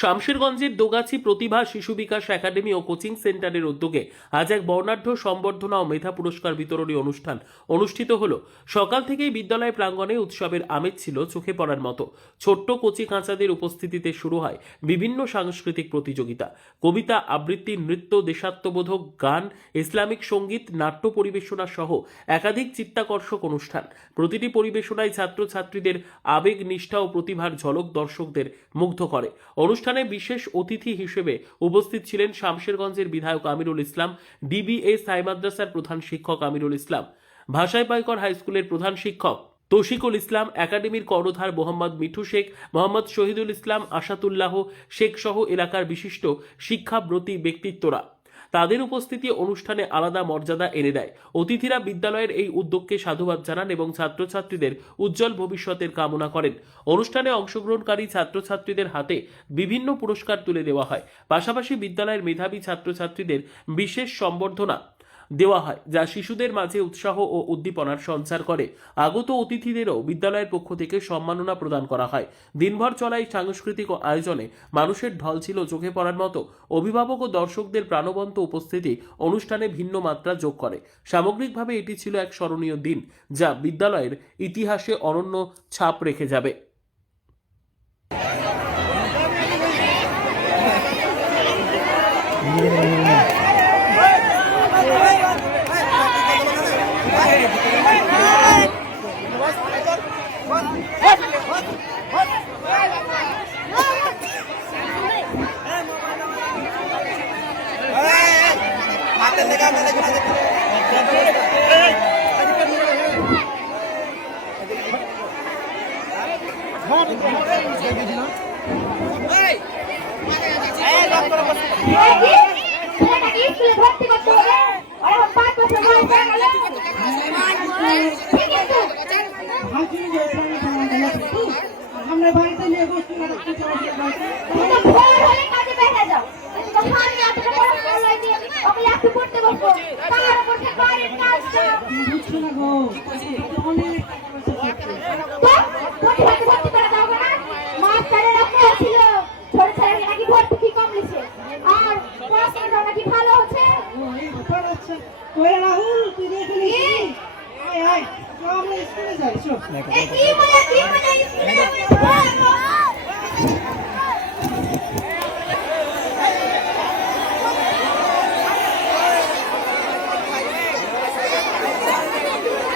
শামশেরগঞ্জের দোগাছি প্রতিভা শিশু বিকাশ একাডেমি ও কোচিং সেন্টারের উদ্যোগে আজ এক বর্ণাঢ্য সম্বর্ধনা ও মেধা পুরস্কার বিতরণী অনুষ্ঠান অনুষ্ঠিত হল। সকাল থেকেই বিদ্যালয় প্রাঙ্গণে উৎসবের আমেজ ছিল চোখে পড়ার মতো। ছোট্ট কচি কাঁচাদের উপস্থিতিতে শুরু হয় বিভিন্ন সাংস্কৃতিক প্রতিযোগিতা। কবিতা, আবৃত্তি, নৃত্য, দেশাত্মবোধক গান, ইসলামিক সংগীত, নাট্য পরিবেশনা সহ একাধিক চিত্তাকর্ষক অনুষ্ঠান। প্রতিটি পরিবেশনায় ছাত্রছাত্রীদের আবেগ, নিষ্ঠা ও প্রতিভার ঝলক দর্শকদের মুগ্ধ করে। অনুষ্ঠানে বিশেষ অতিথি হিসেবে উপস্থিত ছিলেন শামশেরগঞ্জের বিধায়ক আমিরুল ইসলাম, ডিবিএ সাই মাদ্রাসার প্রধান শিক্ষক আমিরুল ইসলাম, ভাষায় পাইকর হাই স্কুলের প্রধান শিক্ষক তৌশিকুল ইসলাম, একাডেমির কর্ণধার মোহাম্মদ মিঠু শেখ, মোহাম্মদ শহীদুল ইসলাম আসাতুল্লাহ শেখ সহ এলাকার বিশিষ্ট শিক্ষাব্রতী ব্যক্তিত্বরা। তাদের উপস্থিতি অনুষ্ঠানে আলাদা মর্যাদা এনে দেয়। অতিথিরা বিদ্যালয়ের এই উদ্যোগকে সাধুবাদ জানান এবং ছাত্রছাত্রীদের উজ্জ্বল ভবিষ্যতের কামনা করেন। অনুষ্ঠানে অংশগ্রহণকারী ছাত্রছাত্রীদের হাতে বিভিন্ন পুরস্কার তুলে দেওয়া হয়। পাশাপাশি বিদ্যালয়ের মেধাবী ছাত্রছাত্রীদের বিশেষ সম্বর্ধনা দেওয়া হয়, যা শিশুদের মাঝে উৎসাহ ও উদ্দীপনার সঞ্চার করে। আগত অতিথিদেরও বিদ্যালয়ের পক্ষ থেকে সম্মাননা প্রদান করা হয়। দিনভর চলা এই সাংস্কৃতিক আয়োজনে মানুষের ঢল ছিল চোখে পড়ার মতো। অভিভাবক ও দর্শকদের প্রাণবন্ত উপস্থিতি অনুষ্ঠানে ভিন্ন মাত্রা যোগ করে। সামগ্রিকভাবে এটি ছিল এক স্মরণীয় দিন, যা বিদ্যালয়ের ইতিহাসে অনন্য ছাপ রেখে যাবে। ছেলেটাকে স্কুলে ভর্তি করতে হবে আর এখন পাঁচ বছর বয়স হয়ে গেল ঠিক আছে আমরা বাড়িতে নিয়ে বসতে কি মজা কি মজা স্কুলে যাবে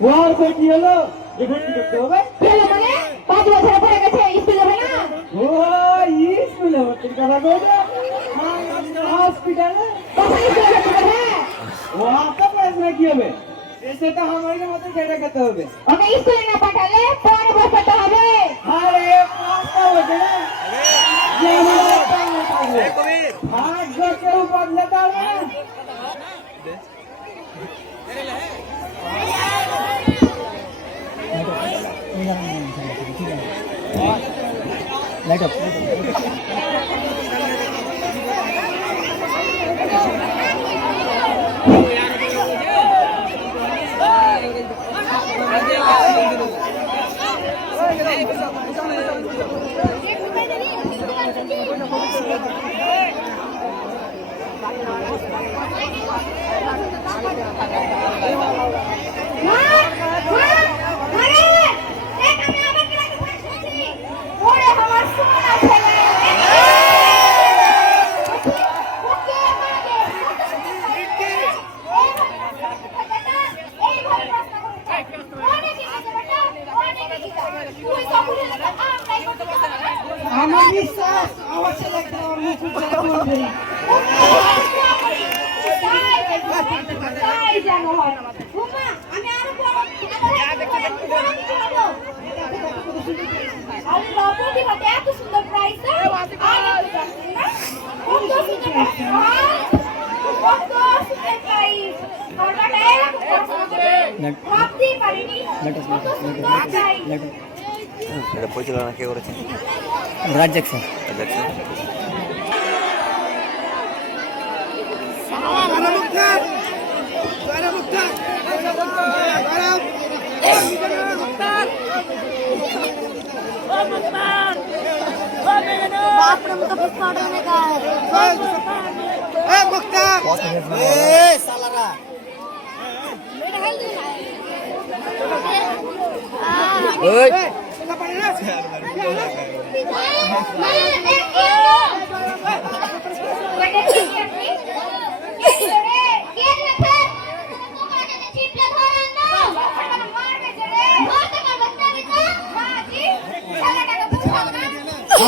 ও আর কই কি হলো এখানে কি করতে হবে? কি মানে? পাঁচ বছর পরে গেছে স্কুল হবে না? ও স্কুলে ভর্তি করা গো হসপিটালে তখন স্কুলে হবে ও কি হবে? এসে তো আমাদের মতো সেটা খেতে হবে। ওকে স্কুলে না পাঠালে পরে বসাতে হবে। আরে the আমার বিশ্বাস আমার ছেলেকে আমার মুখে ভাবতেই পারিনি কত সুন্দর এটা পরিচালনা কে করেছেন রাজ্জাক স্যার রাজ্জাক স্যার आपने मुझे फुसका उठाने का है मुख्तार सालारा मेरा हेल्थ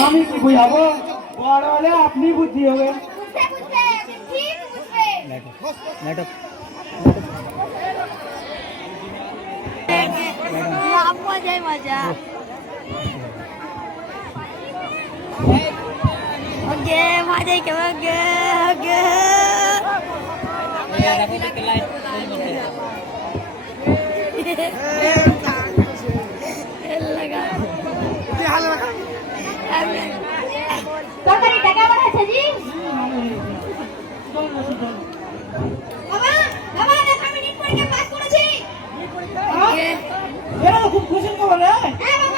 আমি কি বুঝাবো বড় হলে আপনি বুদ্ধি হবে Oke, mari ke oke. Oke. Ya, dapat ke live. তরকারি টাকা বাড়াচ্ছে জি বাবা বাবা আমি নিট পরীক্ষা পাস করেছি খুব খুশি খবর হ্যাঁ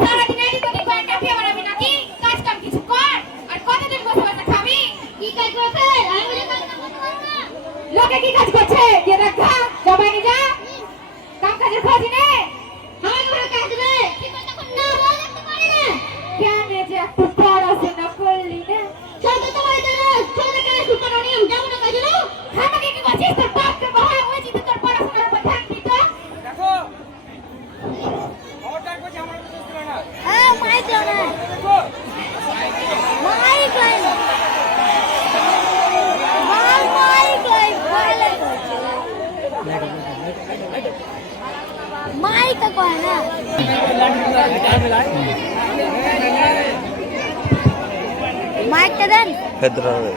সারাদিন আগে তোকে কয়েকটা খেয়ে বেড়াবি নাকি কাজ কাম কিছু কর। আর কতদিন বসে বসে খাবি? কি কাজ করছে? আমি বলে কাজ করতে লোকে কি কাজ করছে? যে দেখা জবাই যা। কাম কাজের খোঁজ নে। আমাকে বলে কাজ দেবে কি করতে কোন না বলে দেখতে পারি না। কেন যে একটু পড়াশোনা করলি না। চল তো তোমার চল কেন সুপার নিয়ম যাব না কাজে না আমাকে কি বলছিস তোর বাপকে বাবা একটা দেন ফেদরা হবে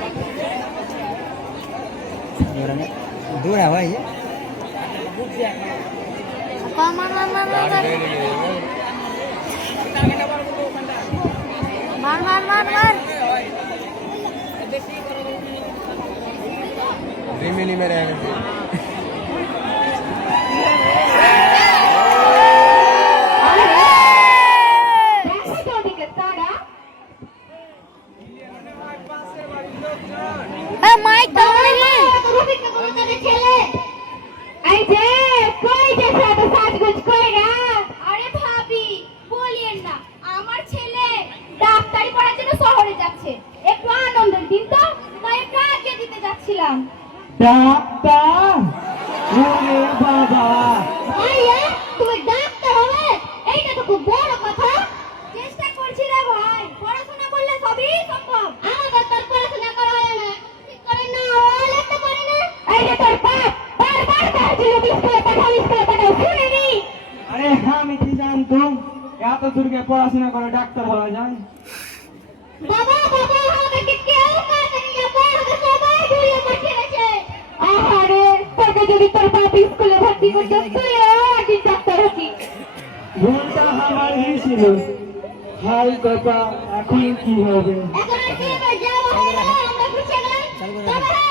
दूर है भाई। मार मार मार मार। ड्रीम ही नहीं मेरे বাছুরকে পড়াশোনা করে ডাক্তার হওয়া যায়। বাবা বাবা কেউ মানে না সবাই যদি তোর বাপ স্কুলে ভর্তি করতে ডাক্তার ভুলটা আমার ছিল। হাল কথা এখন কি হবে? এখন কি হবে? যাও আমরা